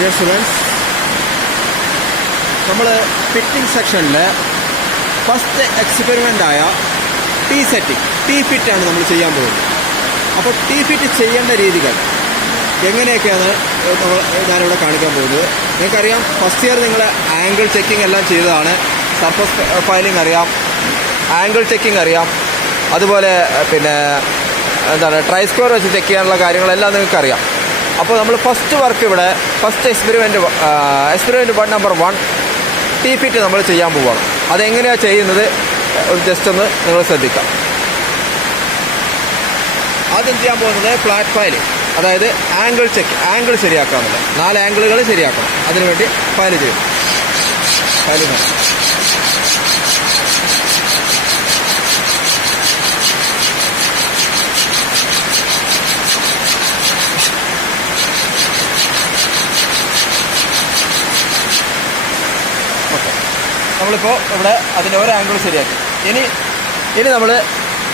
Dear students, നമ്മൾ fitting സെക്ഷനിൽ first എക്സ്പെരിമെൻ്റായ tea setting, tea ഫിറ്റാണ് നമ്മൾ ചെയ്യാൻ പോകുന്നത്. അപ്പോൾ ടീ ഫിറ്റ് ചെയ്യേണ്ട രീതികൾ എങ്ങനെയൊക്കെയാണ് ഞാനിവിടെ കാണിക്കാൻ പോകുന്നത്. നിങ്ങൾക്കറിയാം, ഫസ്റ്റ് ഇയർ നിങ്ങൾ ആംഗിൾ ചെക്കിംഗ് എല്ലാം ചെയ്തതാണ്. സർഫസ് ഫയലിംഗ് അറിയാം, ആംഗിൾ ചെക്കിംഗ് അറിയാം, അതുപോലെ പിന്നെ ട്രൈ സ്ക്വയർ വെച്ച് ചെക്ക് ചെയ്യാനുള്ള കാര്യങ്ങളെല്ലാം നിങ്ങൾക്കറിയാം. അപ്പോൾ നമ്മൾ ഫസ്റ്റ് വർക്ക് ഇവിടെ first experiment 1 number 1 T fit നമ്മൾ ചെയ്യാൻ പോവുകയാണ്. അതെങ്ങനെയാണ് ചെയ്യുന്നത് ജസ്റ്റ് ഒന്ന് നിങ്ങൾ ശ്രദ്ധിക്കാം. ആദ്യം ചെയ്യാൻ പോകുന്നത് ഫ്ലാറ്റ് ഫയലിംഗ്, അതായത് ആംഗിൾ ചെക്ക്, ആംഗിൾ ശരിയാക്കാമെന്നുള്ളത്. 4 ആംഗിളുകൾ ശരിയാക്കണം. അതിനുവേണ്ടി ഫയൽ ചെയ്യും. ഫയലിംഗ് നമ്മളിപ്പോൾ ഇവിടെ അതിൻ്റെ ഒരു ആംഗിൾ ശരിയാക്കി. ഇനി നമ്മൾ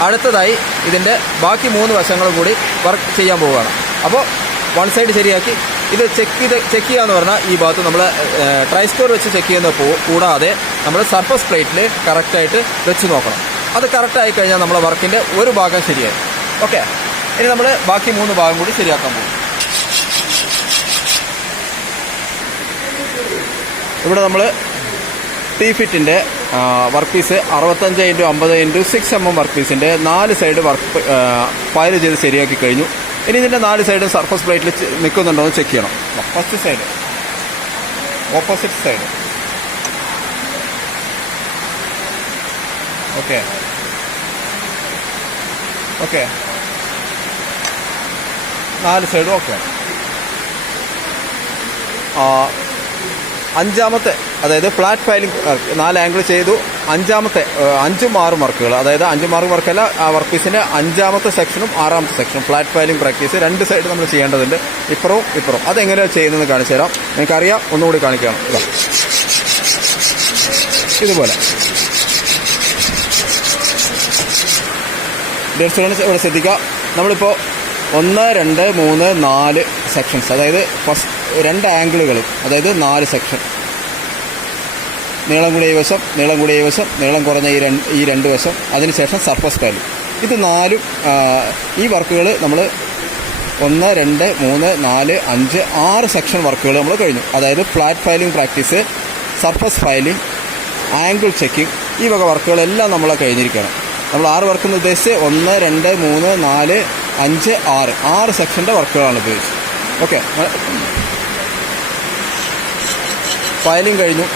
അടുത്തതായി ഇതിൻ്റെ ബാക്കി 3 വശങ്ങളും കൂടി വർക്ക് ചെയ്യാൻ പോവുകയാണ്. അപ്പോൾ 1 സൈഡ് ശരിയാക്കി. ഇത് ചെക്ക് ചെയ്യാന്ന് പറഞ്ഞാൽ ഈ ഭാഗത്ത് നമ്മൾ ട്രൈ സ്ക്വയർ വെച്ച് ചെക്ക് ചെയ്യുന്ന കൂടാതെ നമ്മൾ സർഫസ് പ്ലേറ്റിൽ കറക്റ്റായിട്ട് വെച്ച് നോക്കണം. അത് കറക്റ്റായി കഴിഞ്ഞാൽ നമ്മളെ വർക്കിൻ്റെ ഒരു ഭാഗം ശരിയായി. ഓക്കെ, ഇനി നമ്മൾ ബാക്കി 3 ഭാഗം കൂടി ശരിയാക്കാൻ പോകും. ഇവിടെ നമ്മൾ ടീ ഫിറ്റിൻ്റെ work piece 65x50x6 mm work പീസിൻ്റെ 4 സൈഡ് വർക്ക് ഫയൽ ചെയ്ത് ശരിയാക്കി കഴിഞ്ഞു. ഇനി ഇതിൻ്റെ 4 സൈഡും സർഫസ് പ്ലേറ്റിൽ നിൽക്കുന്നുണ്ടോ എന്ന് ചെക്ക് ചെയ്യണം. First side, opposite side, okay okay 4 സൈഡും ഓക്കെ. അഞ്ചാമത്തെ, അതായത് ഫ്ലാറ്റ് ഫയലിംഗ് 4 ആംഗിൾ ചെയ്തു. 5 6 മാർക്കുകൾ, അതായത് 5 മാർക്ക് വർക്കല്ല, ആ വർക്ക് പീസിൻ്റെ 5ാമത്തെ സെക്ഷനും 6ാമത്തെ സെക്ഷനും ഫ്ലാറ്റ് ഫയലിംഗ് പ്രാക്ടീസ് 2 സൈഡ് നമ്മൾ ചെയ്യേണ്ടതുണ്ട്. ഇപ്പുറവും അതെങ്ങനെയാണ് ചെയ്യുന്നതെന്ന് കാണിച്ചു തരാം. നിങ്ങൾക്കറിയാം, ഒന്നുകൂടി കാണിക്കണം. ഇതുപോലെ ഡിയർ സ്റ്റുഡൻസ് ഇവിടെ ശ്രദ്ധിക്കുക. നമ്മളിപ്പോൾ 1 2 3 4 സെക്ഷൻസ്, അതായത് ഫസ്റ്റ് 2 ആംഗിളുകൾ, അതായത് 4 സെക്ഷൻ. നീളം കൂടിയ വശം, നീളം കൂടിയ വശം, നീളം കുറഞ്ഞ ഈ 2 വശം, അതിനുശേഷം സർഫസ് ഫയലിംഗ്. ഇത് 4 ഈ വർക്കുകൾ നമ്മൾ 1 2 3 4 5 6 സെക്ഷൻ വർക്കുകൾ നമ്മൾ കഴിഞ്ഞു. അതായത് flat filing practice, surface filing, angle checking, ഈ വക വർക്കുകളെല്ലാം നമ്മൾ കഴിഞ്ഞിരിക്കുകയാണ്. നമ്മൾ 6 വർക്ക് എന്ന് ഉദ്ദേശിച്ച് 1 2 3 4 5 6 സെക്ഷൻ്റെ വർക്കുകളാണ് ഉപയോഗിച്ചത്. ഓക്കെ, ഫയലിംഗ് കഴിഞ്ഞു.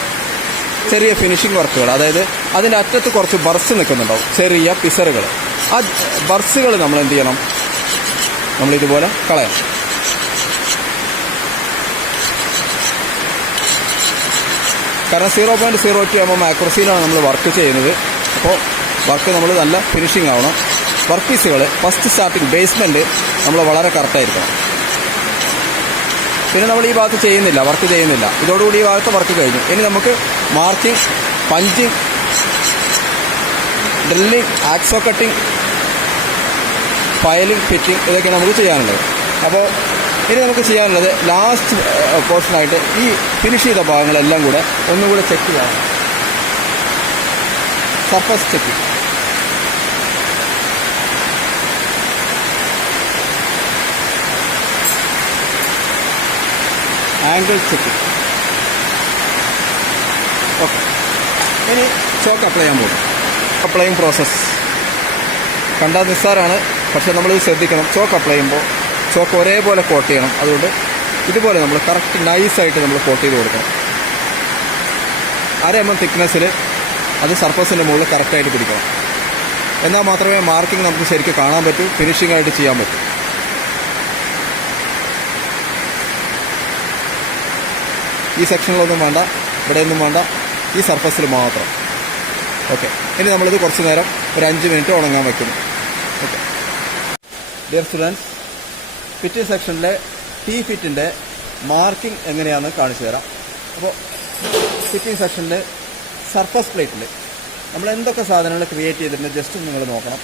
ചെറിയ ഫിനിഷിംഗ് വർക്കുകൾ, അതായത് അതിൻ്റെ അറ്റത്ത് കുറച്ച് ബർസ് നിൽക്കുന്നുണ്ടാവും, ചെറിയ പിസറുകൾ. ആ ബർസുകൾ നമ്മൾ എന്ത് ചെയ്യണം? നമ്മളിതുപോലെ കളയണം. കാരണം 0.02 mm ആക്യുറസിയിലാണ് നമ്മൾ വർക്ക് ചെയ്യുന്നത്. അപ്പോൾ വർക്ക് നമ്മൾ നല്ല ഫിനിഷിംഗ് ആവണം. വർക്ക് പീസുകൾ ഫസ്റ്റ് സ്റ്റാർട്ടിങ് ബേസ്മെൻറ്റ് നമ്മൾ വളരെ കറക്റ്റായിരിക്കണം. പിന്നെ നമ്മൾ ഈ ഭാഗത്ത് വർക്ക് ചെയ്യുന്നില്ല. ഇതോടുകൂടി ഈ ഭാഗത്ത് വർക്ക് കഴിഞ്ഞു. ഇനി നമുക്ക് marking, punching, drilling, hacksaw cutting, filing, fitting, ഇതൊക്കെ നമുക്ക് ചെയ്യാനുള്ളത്. അപ്പോൾ ഇനി നമുക്ക് ചെയ്യാനുള്ളത് ലാസ്റ്റ് പോർഷനായിട്ട് ഈ ഫിനിഷ് ചെയ്ത ഭാഗങ്ങളെല്ലാം കൂടെ ഒന്നുകൂടെ ചെക്ക് ചെയ്യണം. Surface checking, angle checking. Okay, ഇനി ചോക്ക് അപ്ലൈ ചെയ്യാൻ പോകും. അപ്ലൈയിങ് പ്രോസസ്സ് കണ്ടാൽ നിസ്സാരമാണ്, പക്ഷേ നമ്മളിത് ശ്രദ്ധിക്കണം. ചോക്ക് അപ്ലൈ ചെയ്യുമ്പോൾ ചോക്ക് ഒരേപോലെ കോട്ട് ചെയ്യണം. അതുകൊണ്ട് ഇതുപോലെ നമ്മൾ കറക്റ്റ് നൈസായിട്ട് നമ്മൾ കോട്ട് ചെയ്ത് കൊടുക്കണം. 1/2 mm തിക്നെസ്സിൽ അത് സർഫസിൻ്റെ മുകളിൽ കറക്റ്റായിട്ട് പിടിക്കണം. എന്നാൽ മാത്രമേ മാർക്കിംഗ് നമുക്ക് ശരിക്കും കാണാൻ പറ്റൂ, ഫിനിഷിംഗ് ആയിട്ട് ചെയ്യാൻ പറ്റൂ. ഈ സെക്ഷനിലൊന്നും വേണ്ട, ഇവിടെയൊന്നും വേണ്ട, ഈ സർഫസിൽ മാത്രം. ഓക്കെ, ഇനി നമ്മളിത് കുറച്ച് നേരം ഒരു 5 മിനിറ്റ് ഉണങ്ങാൻ വയ്ക്കുന്നു. ഓക്കെ ഡിയർ സ്റ്റുഡൻസ്, ഫിറ്റിംഗ് സെക്ഷനിലെ ടീ ഫിറ്റിൻ്റെ മാർക്കിംഗ് എങ്ങനെയാണെന്ന് കാണിച്ചു തരാം. അപ്പോൾ ഫിറ്റിംഗ് സെക്ഷനിൽ സർഫസ് പ്ലേറ്റിൽ നമ്മൾ എന്തൊക്കെ സാധനങ്ങൾ ക്രിയേറ്റ് ചെയ്തിട്ടുണ്ട് ജസ്റ്റ് നിങ്ങൾ നോക്കണം.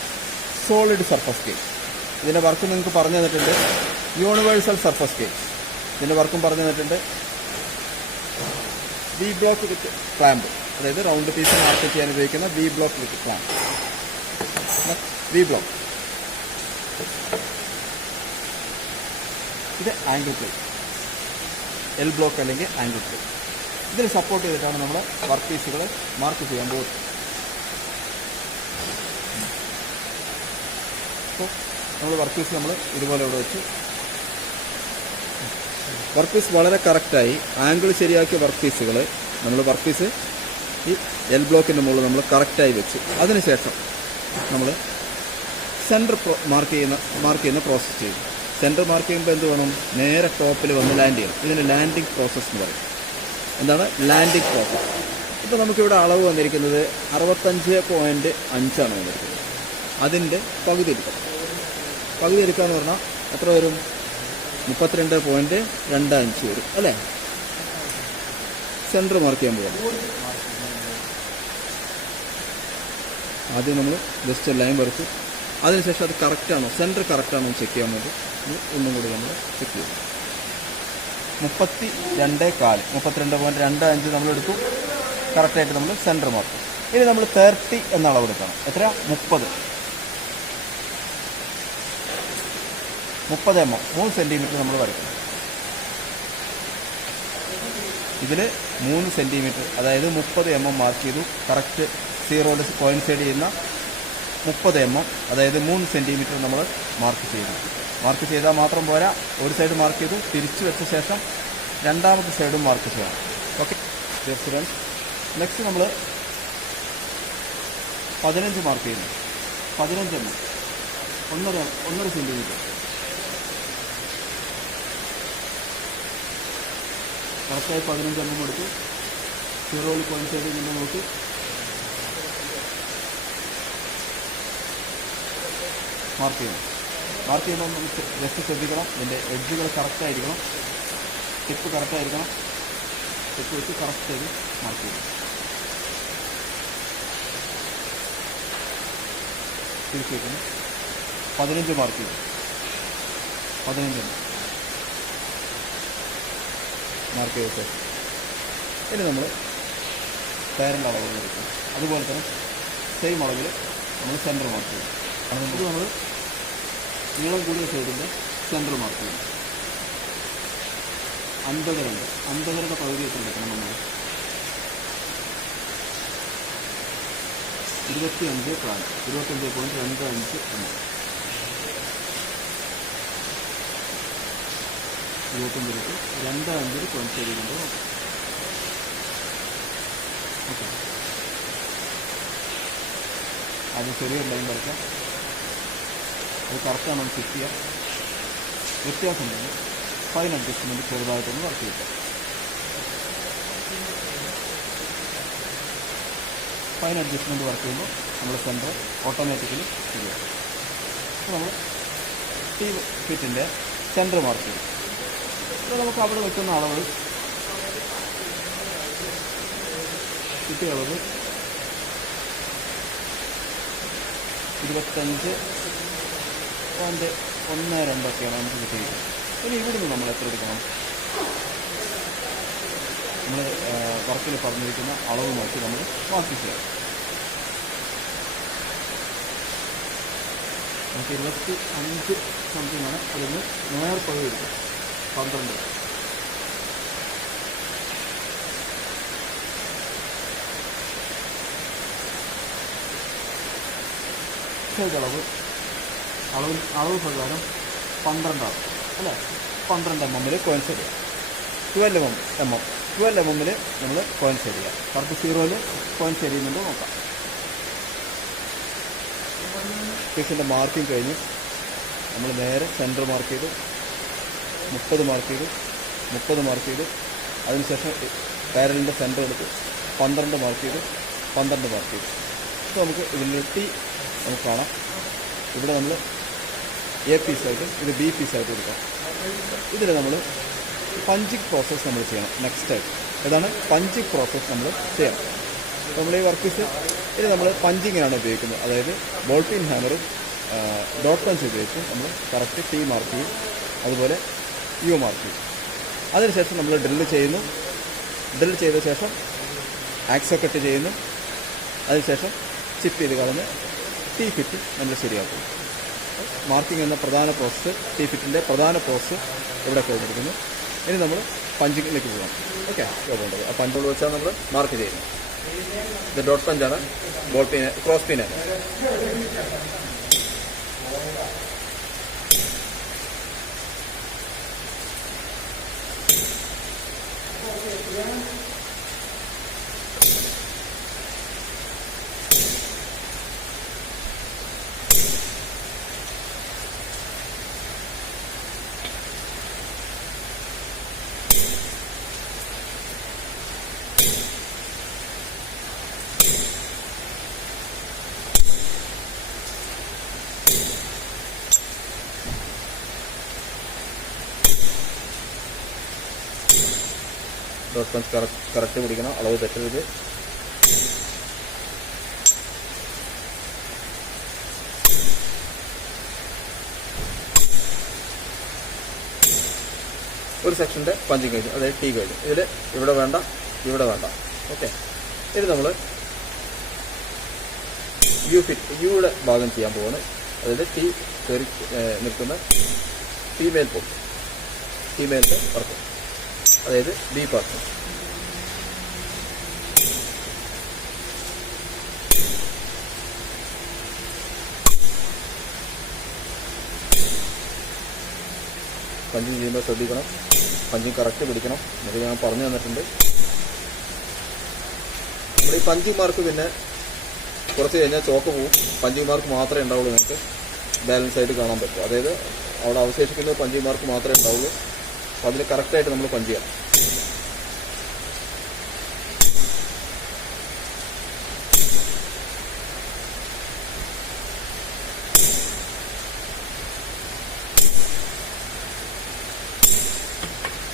സോളിഡ് സർഫസ് കേസ്, ഇതിൻ്റെ വർക്ക് നിങ്ങൾക്ക് പറഞ്ഞു തന്നിട്ടുണ്ട്. യൂണിവേഴ്സൽ സർഫസ് കേസ്, ഇതിൻ്റെ വർക്കും പറഞ്ഞു തന്നിട്ടുണ്ട്. വി ബ്ലോക്ക് വിത്ത് ക്ലാമ്പ്, അതായത് റൗണ്ട് പീസ് മാർക്ക് ചെയ്യാൻ ഉപയോഗിക്കുന്ന V block with clamp. V block. ഇത് ആംഗിൾ പ്ലേറ്റ്, എൽ ബ്ലോക്ക് അല്ലെങ്കിൽ ആംഗിൾ പ്ലേറ്റ്. ഇതിന് സപ്പോർട്ട് ചെയ്തിട്ടാണ് നമ്മൾ വർക്ക് പീസുകൾ മാർക്ക് ചെയ്യാൻ പോകുന്നത്. അപ്പോൾ നമ്മൾ വർക്ക് പീസ് നമ്മൾ ഇതുപോലെ ഇവിടെ വെച്ച്, വർക്ക് പീസ് വളരെ കറക്റ്റായി ആംഗിൾ ശരിയാക്കിയ വർക്ക് പീസുകൾ നമ്മൾ വർക്ക് പീസ് ഈ എൽ ബ്ലോക്കിൻ്റെ മുകളിൽ നമ്മൾ കറക്റ്റായി വെച്ച് അതിനുശേഷം നമ്മൾ സെൻറ്റർ മാർക്ക് ചെയ്യുന്ന പ്രോസസ്സ് ചെയ്യും. സെൻറ്റർ മാർക്ക് ചെയ്യുമ്പോൾ എന്ത് വേണം? നേരെ ടോപ്പിൽ വന്ന് ലാൻഡ് ചെയ്യണം. ഇതിന് ലാൻഡിങ് പ്രോസസ്സ് എന്ന് പറയും. എന്താണ് ലാൻഡിങ് പ്രോസസ്സ്? ഇപ്പോൾ നമുക്കിവിടെ അളവ് വന്നിരിക്കുന്നത് 65.5 വന്നിരിക്കുന്നത്. അതിൻ്റെ പകുതി എടുക്കണം. പകുതി എടുക്കുക എന്ന് പറഞ്ഞാൽ എത്ര വരും? 32.25 വരും അല്ലേ? സെൻറ്റർ മാർക്ക് ചെയ്യാൻ പോകാം. ആദ്യം നമ്മൾ ജസ്റ്റ് ലൈൻ വരച്ചു, അതിനുശേഷം അത് കറക്റ്റാണോ, സെൻറ്റർ കറക്റ്റാണോ ചെക്ക് ചെയ്യാൻ വേണ്ടി ഒന്നും കൂടി നമ്മൾ ചെക്ക് ചെയ്യും. 32.25 നമ്മളെടുത്തു, കറക്റ്റായിട്ട് നമ്മൾ സെൻറ്റർ മാർക്ക്. ഇനി നമ്മൾ 30 എന്ന അളവ് എടുക്കണം. എത്ര? 30 mm 3 സെൻറ്റിമീറ്റർ നമ്മൾ വരയ്ക്കണം. ഇതിൽ 3 സെൻറ്റിമീറ്റർ, അതായത് 30 mm മാർക്ക് ചെയ്തു. കറക്റ്റ് സീറോയിൽ കോയിൻസൈഡ് ചെയ്യുന്ന 30 mm, അതായത് 3 സെൻറ്റിമീറ്റർ നമ്മൾ മാർക്ക് ചെയ്യണം. മാർക്ക് ചെയ്താൽ മാത്രം പോരാ, ഒരു സൈഡ് മാർക്ക് ചെയ്തു, തിരിച്ചു വെച്ച ശേഷം രണ്ടാമത്തെ സൈഡും മാർക്ക് ചെയ്യണം. ഓക്കെ സ്റ്റുഡൻസ്, നെക്സ്റ്റ് നമ്മൾ 15 മാർക്ക് ചെയ്യുന്നു. 15 mm, 1.5 സെൻറ്റിമീറ്റർ. കറക്റ്റായി 15 mm എടുത്ത് സീറോയിൽ കോയിൻസൈഡ് ചെയ്യുന്ന നോക്കി മാർക്ക് ചെയ്യണം. മാർക്ക് ചെയ്യുമ്പോൾ നമുക്ക് ജസ്റ്റ് ശ്രദ്ധിക്കണം, ഇതിൻ്റെ എഡ്ജുകൾ കറക്റ്റായിരിക്കണം, ടിപ്പ് കറക്റ്റായിരിക്കണം. ടിപ്പ് വെച്ച് കറക്റ്റ് ചെയ്ത് മാർക്ക് ചെയ്യണം. തിരിച്ച് വയ്ക്കണം. 15 മാർക്ക് ചെയ്യും. 15 മാർക്ക് ചെയ്ത ശേഷം ഇനി നമ്മൾ പേരൻ്റെ അളവ് എടുക്കും. അതുപോലെ തന്നെ സെയിം അളവിൽ നമ്മൾ സെൻറ്റർ മാർക്ക് ചെയ്യും. അതുകൊണ്ട് നമ്മൾ നീളം കൂടിയ സൈഡിൻ്റെ സെൻറ്റർ മാർക്ക് ചെയ്യും. 50 പകുതി എത്ര എടുക്കണം നമ്മൾ? 25 പ്ലാൻ 25.25 mm. 25 കോയിൻസൈഡ് ചെയ്യുന്നുണ്ട്. ഓക്കെ, അത് ചെറിയൊരു ലൈൻ വരയ്ക്കാം. അത് കറക്റ്റാണ് നമ്മൾ ചെക്ക് ചെയ്യുക. വ്യത്യാസമുണ്ടെങ്കിൽ ഫൈൻ അഡ്ജസ്റ്റ്മെൻറ്റ് ചെറുതായിട്ടൊന്ന് വർക്ക് ചെയ്യുക. ഫൈൻ അഡ്ജസ്റ്റ്മെൻറ്റ് വർക്ക് ചെയ്യുമ്പോൾ നമ്മൾ സെൻറ്റർ ഓട്ടോമാറ്റിക്കലി ശരിയാവും. അപ്പോൾ നമ്മൾ ടീ ഫിറ്റിൻ്റെ സെൻറ്റർ മാർക്ക് ചെയ്യും. അപ്പോൾ നമുക്ക് അവിടെ വെക്കുന്ന അളവ്, കിട്ടിയ അളവ് 25.12 നമുക്ക് കിട്ടിയിരിക്കുന്നത്. ഇനി ഇവിടുന്ന് നമ്മൾ എത്ര എടുക്കണം? നമ്മൾ വർക്കിൽ പറഞ്ഞിരിക്കുന്ന അളവ് നോക്കി നമ്മൾ മാർക്ക് ചെയ്യാം. നമുക്ക് 25 സംതിങ് ആണ്. അതിന് നേർപ്പഴം എടുക്കും. 12 അളവ് പ്രകാരം 12 ആവും അല്ലേ? 12 mm കോയിൻസൈഡ് ചെയ്യാം. 12 mm നമ്മൾ കോയിൻസൈഡ് ചെയ്യാം. കറക്റ്റ് സീറോയിൽ കോയിൻസൈഡ് ചെയ്യുന്നുണ്ടോ നോക്കാം. ഫിഷിൻ്റെ മാർക്കിങ് കഴിഞ്ഞ് നമ്മൾ നേരെ സെൻറ്റർ മാർക്ക് ചെയ്തു, 30 മാർക്ക് ചെയ്തു, 30 മാർക്ക് ചെയ്തു. അതിനുശേഷം പാരലിൻ്റെ സെൻറ്റർ എടുത്ത് 12 മാർക്ക് ചെയ്തു, 12 മാർക്ക് ചെയ്തു. അപ്പോൾ നമുക്ക് ഇതിൻ്റെ ടി നമുക്ക് കാണാം. ഇവിടെ നമ്മൾ എ പീസായിട്ടും ഇത് ബി പീസായിട്ടും എടുക്കാം. ഇതിൽ നമ്മൾ പഞ്ചിങ് പ്രോസസ്സ് നമ്മൾ ചെയ്യണം. നെക്സ്റ്റ് ആയിട്ട് ഏതാണ്? പഞ്ചിങ് പ്രോസസ്സ് നമ്മൾ ചെയ്യണം. നമ്മൾ ഈ വർക്ക് പീസ് ഇത് നമ്മൾ പഞ്ചിങ്ങിനാണ് ഉപയോഗിക്കുന്നത്. അതായത് ബോൾ പിൻ ഹാമറും ഡോട്ട് പഞ്ച് ഉപയോഗിച്ച് നമ്മൾ കറക്റ്റ് ടി മാർക്ക് ചെയ്യും, അതുപോലെ യു മാർക്ക് ചെയ്യും. അതിനുശേഷം നമ്മൾ ഡ്രില്ല് ചെയ്യുന്നു. ഡ്രിൽ ചെയ്ത ശേഷം ആക്സോ കട്ട് ചെയ്യുന്നു. അതിനുശേഷം ചിപ്പ് ചെയ്ത് കളഞ്ഞ് ടീ ഫിറ്റ് നമ്മൾ ശരിയാക്കും. മാർക്കിംഗ് എന്ന പ്രധാന പ്രോസസ്സ്, ടീ ഫിറ്റിൻ്റെ പ്രധാന പ്രോസസ്സ് ഇവിടെ കഴിഞ്ഞിരിക്കുന്നു. ഇനി നമ്മൾ പഞ്ചിങ്ങിലേക്ക് പോകാം. ഓക്കെ, പോകേണ്ടത് ആ പഞ്ചോട് വെച്ചാൽ നമ്മൾ മാർക്ക് ചെയ്യുന്നു. ഇത് ഡോട്ട് പഞ്ചാണ്, ബോൾ പിൻ, ക്രോസ് പിനാണ്. ഡോട്ട് പഞ്ച് കറക്റ്റ് പിടിക്കണം, അളവ് തെറ്റരുത്. ഒരു സെക്ഷൻ്റെ പഞ്ചിങ് കഴിഞ്ഞു, അതായത് ടീ കഴിഞ്ഞു. ഇതിൽ ഇവിടെ വേണ്ട, ഇവിടെ വേണ്ട. ഓക്കെ, ഇത് നമ്മൾ യു ഫിറ്റ്, യുടെ ഭാഗം ചെയ്യാൻ പോവാണ്. അതായത് ടീ കയറി നിൽക്കുന്ന ഫീമെയിൽ പോർട്ട്, ഫീമെയിലിൻ്റെ വർക്ക്, അതായത് ബി പാർട്ട്. പഞ്ചിങ് ചെയ്യുമ്പോൾ ശ്രദ്ധിക്കണം, പഞ്ചിങ് കറക്റ്റ് പിടിക്കണം. അത് ഞാൻ പറഞ്ഞു തന്നിട്ടുണ്ട്. നമ്മൾ ഈ പഞ്ചിങ് മാർക്ക് പിന്നെ കുറച്ച് കഴിഞ്ഞാൽ ചോക്ക് പോവും. പഞ്ചിങ് മാർക്ക് മാത്രമേ ഉണ്ടാവുള്ളൂ, നിങ്ങൾക്ക് ബാലൻസ് ആയിട്ട് കാണാൻ പറ്റും. അതായത് അവിടെ അവശേഷിക്കുന്നത് പഞ്ചിങ് മാർക്ക് മാത്രമേ ഉണ്ടാവുള്ളൂ. അപ്പോൾ അതിൽ കറക്റ്റായിട്ട് നമ്മൾ പഞ്ച് ചെയ്യണം.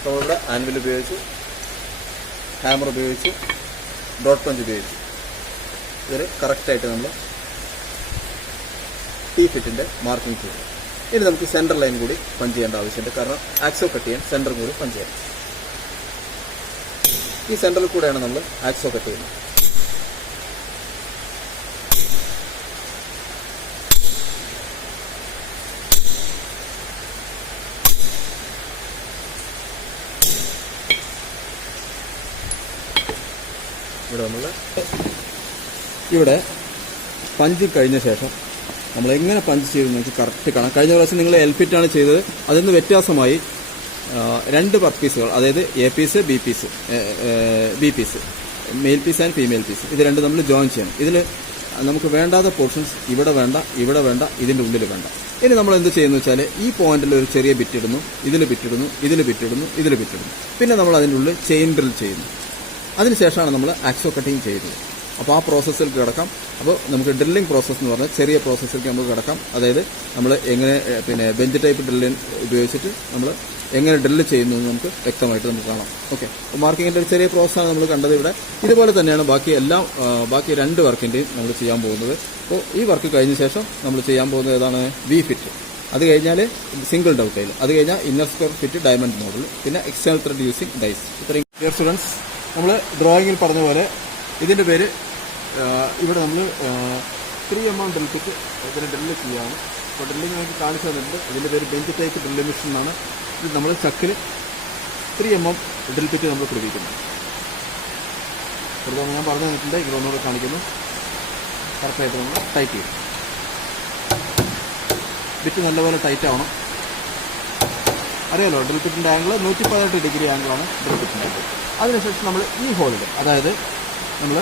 നമ്മളിവിടെ ആൻവിൽ ഉപയോഗിച്ചു, ഹാമർ ഉപയോഗിച്ചു, ഡോട്ട് പഞ്ച് ഉപയോഗിച്ചു. ഇതിൽ കറക്റ്റായിട്ട് നമ്മൾ ടീ ഫിറ്റിൻ്റെ മാർക്കിംഗ് ചെയ്യും. ഇനി നമുക്ക് സെൻറ്റർ ലൈൻ കൂടി പഞ്ച് ചെയ്യേണ്ട ആവശ്യമുണ്ട്. കാരണം ആക്സോ കട്ട് ചെയ്യാൻ സെൻറ്റർ കൂടി പഞ്ച് ചെയ്യണം. ഈ സെൻറ്ററിൽ കൂടെയാണ് നമ്മൾ ആക്സോ കട്ട് ചെയ്യുന്നത്. ഇവിടെ പഞ്ച് കഴിഞ്ഞ ശേഷം നമ്മൾ എങ്ങനെ പഞ്ച് ചെയ്ത് നിങ്ങൾക്ക് കറക്റ്റ് കാണാം. കഴിഞ്ഞ പ്രാവശ്യം നിങ്ങൾ എൽ ഫിറ്റാണ് ചെയ്തത്. അതിൽ നിന്ന് വ്യത്യാസമായി രണ്ട് വർക്ക് പീസുകൾ, അതായത് A piece, B piece, male piece and female piece, ഇത് രണ്ട് നമ്മൾ ജോയിൻ ചെയ്യണം. ഇതിൽ നമുക്ക് വേണ്ടാത്ത പോർഷൻസ് ഇവിടെ വേണ്ട, ഇവിടെ വേണ്ട, ഇതിൻ്റെ ഉള്ളിൽ വേണ്ട. ഇനി നമ്മൾ എന്ത് ചെയ്യുന്നു വെച്ചാൽ ഈ പോയിന്റിൽ ഒരു ചെറിയ ബിറ്റ് ഇടുന്നു, ഇതിൽ ബിറ്റ് ഇടുന്നു, ഇതിൽ ബിറ്റ് ഇടുന്നു, ഇതിൽ ബിറ്റ് ഇടുന്നു. പിന്നെ നമ്മൾ അതിൻ്റെ ഉള്ളിൽ ചെയിൻ ഡ്രിൽ ചെയ്യുന്നു. അതിനുശേഷമാണ് നമ്മൾ ആക്സോ കട്ടിങ് ചെയ്യുന്നത്. അപ്പോൾ ആ പ്രോസസ്സിൽ കിടക്കാം. അപ്പോൾ നമുക്ക് ഡ്രില്ലിംഗ് പ്രോസസ്സ് എന്ന് പറഞ്ഞാൽ ചെറിയ പ്രോസസ്സിലേക്ക് നമുക്ക് കിടക്കാം. അതായത് നമ്മൾ എങ്ങനെ ബെഞ്ച് ടൈപ്പ് ഡ്രില്ലിംഗ് ഉപയോഗിച്ചിട്ട് നമ്മൾ എങ്ങനെ ഡ്രില്ല് ചെയ്യുന്നു എന്ന് നമുക്ക് വ്യക്തമായിട്ട് നമുക്ക് കാണാം. ഓക്കെ, മാർക്കിങ്ങിൻ്റെ ഒരു ചെറിയ പ്രോസസ്സാണ് നമ്മൾ കണ്ടത് ഇവിടെ. ഇതുപോലെ തന്നെയാണ് ബാക്കി രണ്ട് വർക്കിൻ്റെയും നമ്മൾ ചെയ്യാൻ പോകുന്നത്. അപ്പോൾ ഈ വർക്ക് കഴിഞ്ഞ ശേഷം നമ്മൾ ചെയ്യാൻ പോകുന്നത് ഏതാണ്? V fit. അത് കഴിഞ്ഞാൽ സിംഗിൾ ഡൗട്ടൈൽ, അത് കഴിഞ്ഞാൽ inner square fit, diamond model, പിന്നെ എക്സ്റ്റേണൽ ത്രെഡ് യൂസിങ് ഡൈസ്. ഇത്രയും ഡിയർ സ്റ്റുഡൻസ്, നമ്മൾ ഡ്രോയിങ്ങിൽ പറഞ്ഞ പോലെ ഇതിൻ്റെ പേര് ഇവിടെ നമ്മൾ 3mm ഡ്രിൽ ഫിറ്റ് ഇതിന് ഡ്രില്ല് ചെയ്യുകയാണ്. അപ്പോൾ ഡ്രില്ലിങ് നമുക്ക് കാണിച്ചു തന്നിട്ടുണ്ട്. ഇതിൻ്റെ പേര് ബെഞ്ച് ടൈപ്പ് ഡ്രില്ലിംഗ് മെഷീൻ എന്നാണ്. ഇത് നമ്മൾ ചക്കിൽ 3mm ഡ്രിൽ ഫിറ്റ് നമ്മൾ പിടിപ്പിക്കുന്നു. ഇതൊന്നും ഞാൻ പറഞ്ഞു തന്നിട്ടുണ്ട്. ഇതൊന്നുകൂടെ കാണിക്കുന്നു. കറക്റ്റായിട്ട് നമ്മൾ ടൈറ്റ് ചെയ്യും. ബിറ്റ് നല്ലപോലെ ടൈറ്റ് ആവണം. അറിയാലോ, ഡ്രിൽ ഫിറ്റിൻ്റെ ആംഗിൾ 118 ഡിഗ്രി ആംഗിളാണ് ഡ്രിൽ ഫിറ്റിൻ്റെ. അതിനുശേഷം നമ്മൾ ഈ ഹോളിൽ, അതായത് നമ്മൾ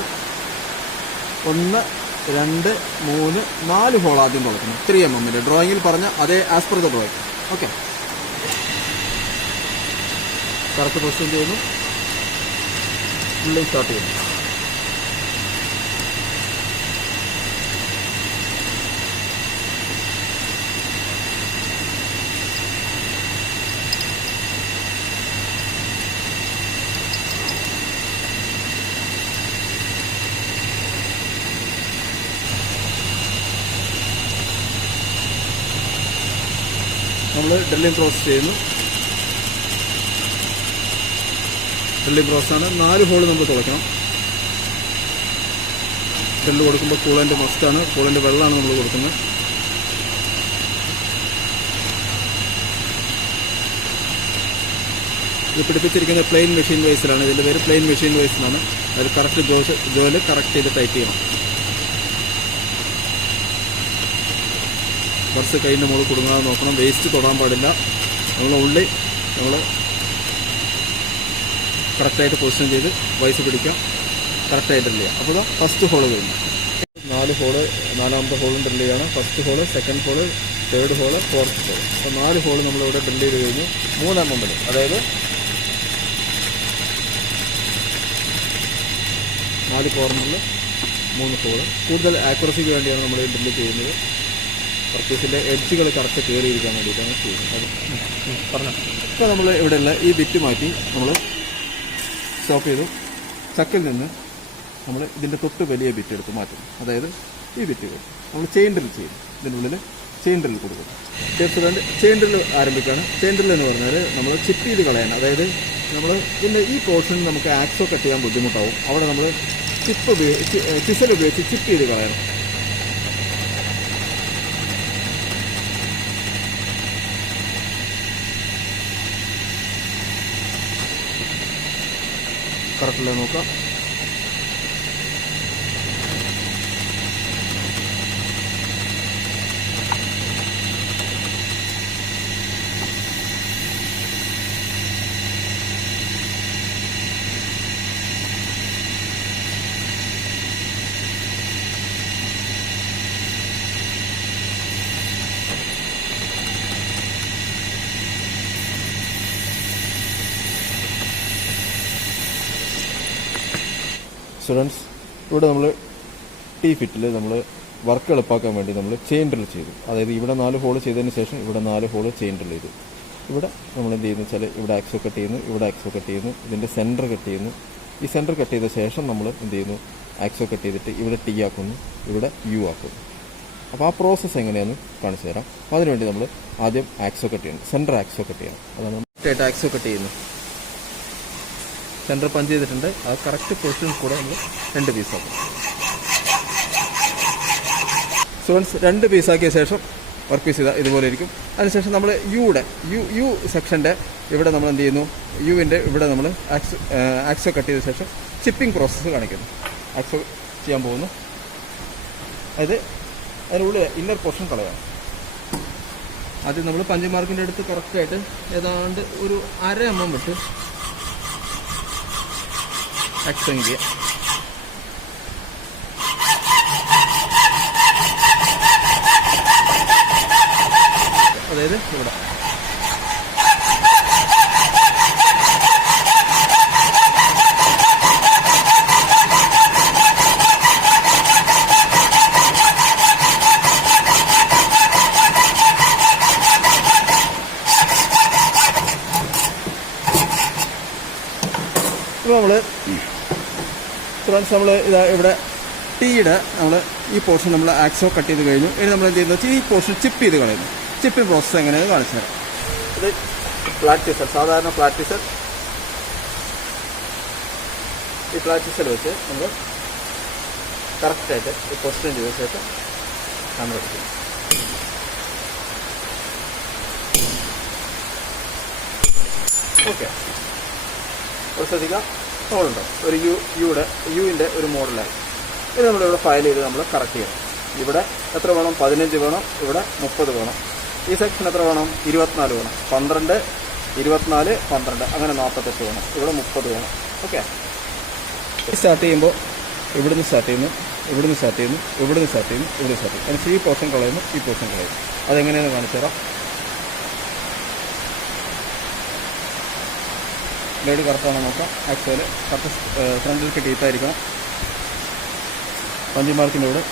1, 2, 3, 4 ഹോൾ ആദ്യം തുറക്കുന്നു 3mm. ഡ്രോയിങ്ങിൽ പറഞ്ഞ അതേ as per the drawing. Okay, correct position ചെയ്യുന്നു, ഡ്രില്ലിംഗ് സ്റ്റാർട്ട് ചെയ്യുന്നു. നമ്മൾ ഡ്രില്ലിംഗ് പ്രോസസ് ചെയ്യുന്നു. ഡ്രില്ലിംഗ് പ്രോസസ്സാണ്. 4 ഹോൾ നമ്മൾ തുളയ്ക്കണം. ഡ്രില്ല് കൊടുക്കുമ്പോൾ കൂളൻ്റ് മസ്റ്റാണ്. കൂളൻ്റ് വെള്ളമാണ് നമ്മൾ കൊടുക്കുന്നത്. ഇത് പിടിപ്പിച്ചിരിക്കുന്നത് പ്ലെയിൻ മെഷീൻ വൈസിലാണ്. ഇതിൻ്റെ പേര് പ്ലെയിൻ മെഷീൻ വൈസ് എന്നാണ്. അതിൽ കറക്റ്റ് ജോല് കറക്റ്റ് ചെയ്ത് ടൈറ്റ് ചെയ്യണം. ബർസ് കൈൻ്റെ മുകളിൽ കുടുങ്ങാതെ നോക്കണം. വേസ്റ്റ് തൊടാൻ പാടില്ല. ഉള്ളി നമ്മൾ കറക്റ്റായിട്ട് പൊസിഷൻ ചെയ്ത് വൈസ് പിടിക്കുക. കറക്റ്റായിട്ട് ഡ്രില്ല് ചെയ്യുക. അപ്പോൾ ഫസ്റ്റ് ഹോള് കഴിഞ്ഞു. 4 ഹോള്, 4ാമത്തെ ഹോളും ഡ്രില്ല് ചെയ്യാണ്. First hole, second hole, third hole, fourth hole. അപ്പോൾ 4 ഹോള് നമ്മളിവിടെ ഡ്രില്ല് ചെയ്ത് കഴിഞ്ഞു. 3 mm, അതായത് 4 കോർണറിൽ 3 ഹോള്. കൂടുതൽ ആക്യുറസിക്ക് വേണ്ടിയാണ് നമ്മൾ ഡ്രില്ല് ചെയ്യുന്നത്. വർക്കീസിൻ്റെ എഡ്ജുകൾ കറക്റ്റ് കയറിയിരിക്കാൻ വേണ്ടിയിട്ടാണ് ചെയ്യുന്നത്. പറഞ്ഞു. ഇപ്പോൾ നമ്മൾ ഇവിടെയുള്ള ഈ ബിറ്റ് മാറ്റി നമ്മൾ സ്റ്റോപ്പ് ചെയ്തു. ചക്കിൽ നിന്ന് നമ്മൾ ഇതിൻ്റെ തൊട്ട് വലിയ ബിറ്റ് എടുത്ത് മാറ്റും. അതായത് ഈ ബിറ്റുകൾ നമ്മൾ ചെയിൻ ഡ്രിൽ ചെയ്യും. ഇതിനുള്ളിൽ ചെയിൻ ഡ്രിൽ കൊടുക്കും. സ്റ്റെപ്പ് ചെയിൻ ഡ്രിൽ ആരംഭിക്കുകയാണ്. ചെയിൻ ഡ്രിൽ എന്ന് പറഞ്ഞാൽ നമ്മൾ ചിപ്പ് ചെയ്ത് കളയാൻ, അതായത് നമ്മൾ ഇതിൻ്റെ ഈ പോർഷനിൽ നമുക്ക് ആക്സോ കട്ട് ചെയ്യാൻ ബുദ്ധിമുട്ടാവും. അവിടെ നമ്മൾ ചിസൽ ഉപയോഗിച്ച് ചിപ്പ് ചെയ്ത് കളയണം. കറക്റ്റല്ലേ നോക്കാം. സ്റ്റുഡൻസ്, ഇവിടെ നമ്മൾ T-ഫിറ്റിൽ നമ്മൾ വർക്ക് എളുപ്പാക്കാൻ വേണ്ടി നമ്മൾ ചെയിൻ ഡ്രിൽ ചെയ്തു. അതായത് ഇവിടെ 4 ഹോൾ ചെയ്തതിന് ശേഷം ഇവിടെ 4 ഹോൾ ചെയിൻ ഡ്രിൽ ചെയ്തു. ഇവിടെ നമ്മൾ എന്ത് ചെയ്യുന്നു വെച്ചാൽ ഇവിടെ ആക്സോ കട്ട് ചെയ്യുന്നു, ഇവിടെ ആക്സോ കട്ട് ചെയ്യുന്നു, ഇതിൻ്റെ സെൻറ്റർ കട്ട് ചെയ്യുന്നു. ഈ സെൻറ്റർ കട്ട് ചെയ്ത ശേഷം നമ്മൾ എന്ത് ചെയ്യുന്നു, ആക്സോ കട്ട് ചെയ്തിട്ട് ഇവിടെ T ആക്കുന്നു, ഇവിടെ U ആക്കുന്നു. അപ്പോൾ ആ പ്രോസസ്സ് എങ്ങനെയാണെന്ന് കാണിച്ചു തരാം. അതിനുവേണ്ടി നമ്മൾ ആദ്യം ആക്സോ കട്ട് ചെയ്യണം. സെൻറ്റർ ആക്സോ കട്ട് ചെയ്യണം. അതാണ് നമ്മൾ ആക്സോ കട്ട് ചെയ്യുന്നത്. സെൻറ്റർ പഞ്ച് ചെയ്തിട്ടുണ്ട്. അത് കറക്റ്റ് പൊസിഷൻ കൂടെ നമ്മൾ 2 പീസാക്കും. സ്റ്റുഡൻസ് 2 പീസാക്കിയ ശേഷം വർക്ക് പീസ് ചെയ്താൽ ഇതുപോലെ ഇരിക്കും. അതിനുശേഷം നമ്മൾ യു സെക്ഷൻ്റെ ഇവിടെ നമ്മൾ എന്ത് ചെയ്യുന്നു, യുവിൻ്റെ ഇവിടെ നമ്മൾ ആക്സോ കട്ട് ചെയ്ത ശേഷം ചിപ്പിംഗ് പ്രോസസ്സ് കാണിക്കുന്നു. ആക്സോ ചെയ്യാൻ പോകുന്നു. അതായത് അതിനുള്ളിൽ ഇന്നർ പോർഷൻ കളയാം. ആദ്യം നമ്മൾ പഞ്ച് മാർക്കിൻ്റെ അടുത്ത് കറക്റ്റായിട്ട് ഏതാണ്ട് ഒരു 1/2 mm വിട്ട് ആക്സോയിങ് ചെയ്യാം. അതായത് ഇവിടെ നമ്മൾ ഇതാ ഇവിടെ ടീയുടെ നമ്മൾ ഈ പോർഷൻ നമ്മൾ ആക്സോ കട്ട് ചെയ്ത് കഴിഞ്ഞു. ഇനി നമ്മൾ എന്ത് ചെയ്യുന്നത് വെച്ചാൽ ഈ പോർഷൻ ചിപ്പ് ചെയ്ത് കളയുന്നു. ചിപ്പിംഗ് പ്രോസസ്സ് എങ്ങനെയാണെന്ന് കാണിച്ചു തരാം. ഇത് ഫ്ലാറ്റ് ചിസൽ, സാധാരണ ഫ്ലാറ്റ് ചിസൽ. ഈ ഫ്ലാറ്റ് ചിസൽ വെച്ച് നമ്മൾ കറക്റ്റായിട്ട് ഈ പൊസിഷൻ ചെയ്ത ശേഷം നമ്മൾ എടുക്കും. ഓക്കെ, ശ്രദ്ധിക്കാം. മോളുണ്ടോ ഒരു യുവിൻ്റെ ഒരു മോഡലായി. ഇത് നമ്മളിവിടെ ഫയൽ ചെയ്ത് നമ്മൾ കറക്റ്റ് ചെയ്യണം. ഇവിടെ എത്ര വേണം, 15 വേണം. ഇവിടെ 30 വേണം. ഈ സെക്ഷൻ എത്ര വേണം, 24 വേണം. 12, 24, 12 അങ്ങനെ 48 വേണം. ഇവിടെ 30 വേണം. ഓക്കെ, സ്റ്റാർട്ട് ചെയ്യുമ്പോൾ ഇവിടുന്ന് സ്റ്റാർട്ട് ചെയ്യുന്നു, ഇവിടുന്ന് സ്റ്റാർട്ട് ചെയ്യുന്നു, ഇവിടുന്ന് സ്റ്റാർട്ട് ചെയ്യുന്നു, ഇവിടെ സ്റ്റാർട്ട് ചെയ്യുന്നു. അതിന് ഈ പോർഷൻ കളയുന്നു, ഈ പോർഷൻ കളയുന്നു. അതെങ്ങനെയാണെന്ന് കാണിച്ചു തരാം. ബ്ലേഡ് കറക്റ്റാണ് നോക്കാം. ആക്ച്വലി കറക്റ്റ് ഫ്രണ്ടിലേക്ക് ടീത്തായിരിക്കണം. പഞ്ച് മാർക്കിൻ്റെ ഇവിടെ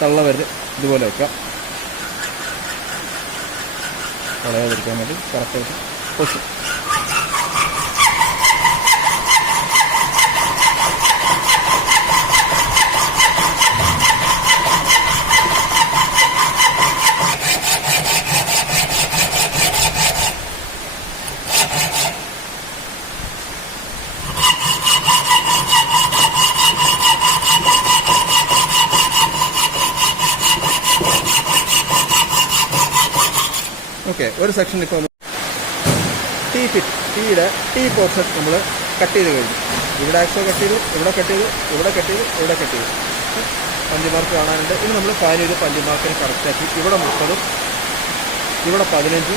തള്ള വരെ ഇതുപോലെ വെക്കാം. കളയാതിരിക്കാൻ വേണ്ടി കറക്റ്റായിട്ട് പൊസിഷൻ. ഓക്കെ, ഒരു സെക്ഷൻ ഇപ്പോൾ ടീ ഫിറ്റ്, ടീയുടെ ടീ പോർഷൻ നമ്മൾ കട്ട് ചെയ്ത് കഴിഞ്ഞു. ഇവിടെ ആക്സോ കട്ട് ചെയ്തു, ഇവിടെ കട്ട് ചെയ്തു, ഇവിടെ കട്ട് ചെയ്തു, ഇവിടെ കട്ട് ചെയ്തു. പഞ്ച് കാണാനുണ്ട്. ഇനി നമ്മൾ ഫയൽ ചെയ്ത് പഞ്ച് മാർക്കിന് കറക്റ്റാക്കി ഇവിടെ 30, ഇവിടെ 15,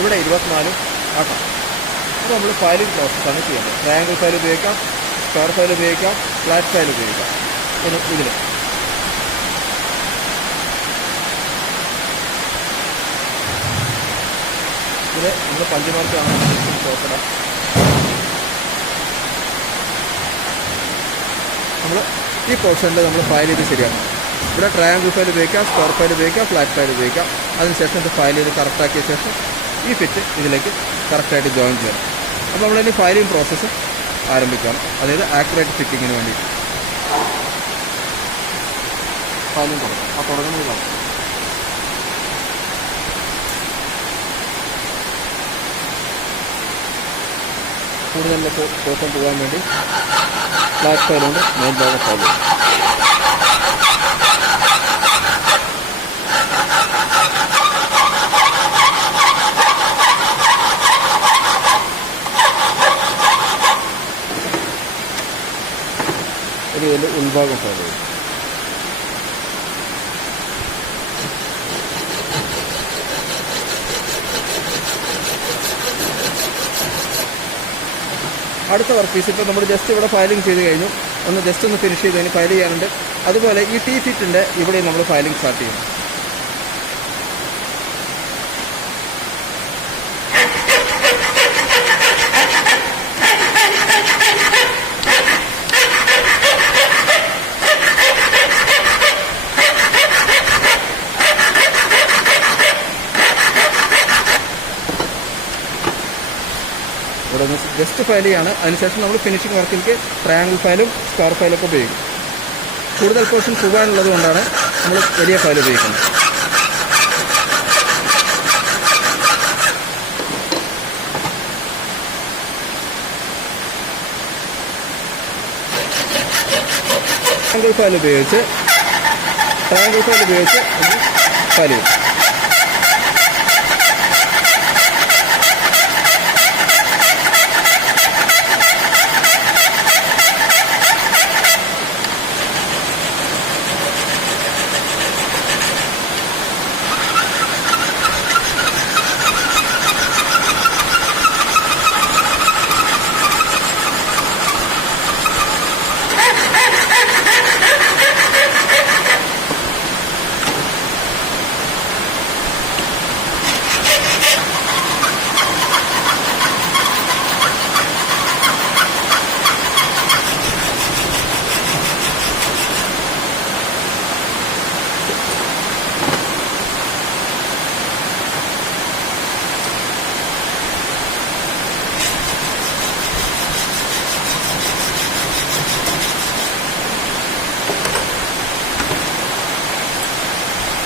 ഇവിടെ 24 ആക്കാം. അപ്പോൾ നമ്മൾ ഫയലിംഗ് പ്രോസസ്സാണ് ചെയ്യുന്നത്. ട്രയാങ്കിൾ ഫയൽ ഉപയോഗിക്കാം, സ്ക്വയർ ഫയൽ ഉപയോഗിക്കാം, ഫ്ലാറ്റ് ഫയൽ ഉപയോഗിക്കാം. ഇതിൽ നമ്മൾ പഞ്ച് മാർക്ക് കാണാൻ ചോക്കടാം. നമ്മൾ ഈ പോർഷനിൽ നമ്മൾ ഫയൽ ചെയ്ത് ശരിയാക്കണം. ഇവിടെ ട്രയാങ്കിൾ ഫയൽ ഉപയോഗിക്കാം, സ്ക്വയർ ഫയൽ ഉപയോഗിക്കാം, ഫ്ലാറ്റ് ഫയൽ ഉപയോഗിക്കാം. അതിനുശേഷം ഇത് ഫയൽ ചെയ്ത് കറക്റ്റാക്കിയ ശേഷം ഈ ഫിറ്റ് ഇതിലേക്ക് കറക്റ്റായിട്ട് ജോയിൻ ചെയ്യണം. അപ്പോൾ നമ്മളിനി ഫയലിംഗ് പ്രോസസ്സ് ആരംഭിക്കണം, അതായത് ആക്യുറേറ്റ് ഫിറ്റിങ്ങിന് വേണ്ടി ഫയലിംഗ് തുടങ്ങും. ആ തുടങ്ങുന്നതാണ് കൂടുതലൊക്കെ ദിവസം പോകാൻ വേണ്ടി ഫ്ലാറ്റ് ഫയലുണ്ട്, മെയിൻ ഭാഗം ഫയൽ ചെയ്യും. ഇതിൽ ഉൾഭാഗം ഫയൽ ചെയ്യും. അടുത്ത വർക്ക് പീസ് ഇപ്പോൾ നമ്മൾ ജസ്റ്റ് ഇവിടെ ഫയലിംഗ് ചെയ്ത് കഴിഞ്ഞു. ജസ്റ്റ് ഒന്ന് ഫിനിഷ് ചെയ്ത് കഴിഞ്ഞ് ഫയൽ ചെയ്യാനുണ്ട്. അതുപോലെ ഈ ടീ ഫിറ്റിൻ്റെ ഇവിടെ നമ്മൾ ഫയലിംഗ് സ്റ്റാർട്ട് ചെയ്യും. ഇവിടെ ഒന്ന് ജസ്റ്റ് ഫയൽ ചെയ്യാണ്. അതിനുശേഷം നമ്മൾ ഫിനിഷിംഗ് വർക്കിലേക്ക് ട്രയാങ്കിൾ ഫയലും സ്ക്വയർ ഫയലൊക്കെ ഉപയോഗിക്കും. കൂടുതൽ പോർഷൻ പോകാനുള്ളത് കൊണ്ടാണ് നമ്മൾ വലിയ ഫയൽ ഉപയോഗിക്കുന്നത്. ട്രയാങ്കിൾ ഫയൽ ഉപയോഗിച്ച് ഫയൽ ചെയ്യും.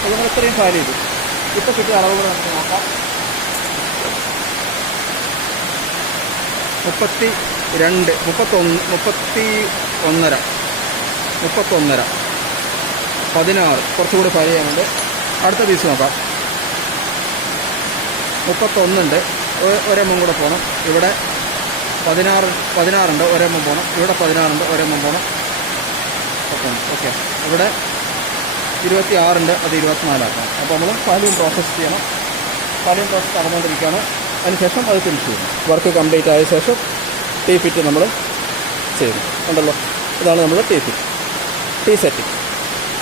അത് നമ്മൾ ഇത്രയും ഫയൽ ചെയ്തു. ഇപ്പോൾ കിട്ടിയ അളവുകൾ നമുക്ക് നോക്കാം. 32, 31, 31.5, 16 കുറച്ചുകൂടി ഫയൽ ചെയ്യാനുണ്ട്. അടുത്ത പീസ് നോക്കാം. 31 ഉണ്ട്, ഒരെണ്ണം കൂടെ പോകണം. ഇവിടെ 16 ഉണ്ട്, ഒരെണ്ണം പോകണം. ഇവിടെ 16 ഉണ്ട്, ഒരെണ്ണം പോകണം. ഓക്കെ, ഇവിടെ 26 ഉണ്ട്, അത് 24 ആക്കണം. അപ്പോൾ നമ്മൾ ഫയലിംഗ് പ്രോസസ്സ് ചെയ്യണം. ഫയലിംഗ് പ്രോസസ്സ് നടന്നുകൊണ്ടിരിക്കുകയാണ്. അതിനുശേഷം അത് ഫിനിഷ് ചെയ്യണം. വർക്ക് കംപ്ലീറ്റ് ആയ ശേഷം ടീ ഫിറ്റ് നമ്മൾ ചെയ്യണം. ഉണ്ടല്ലോ, ഇതാണ് നമ്മൾ ടീ ഫിറ്റ്, ടീ സെറ്റിംഗ്.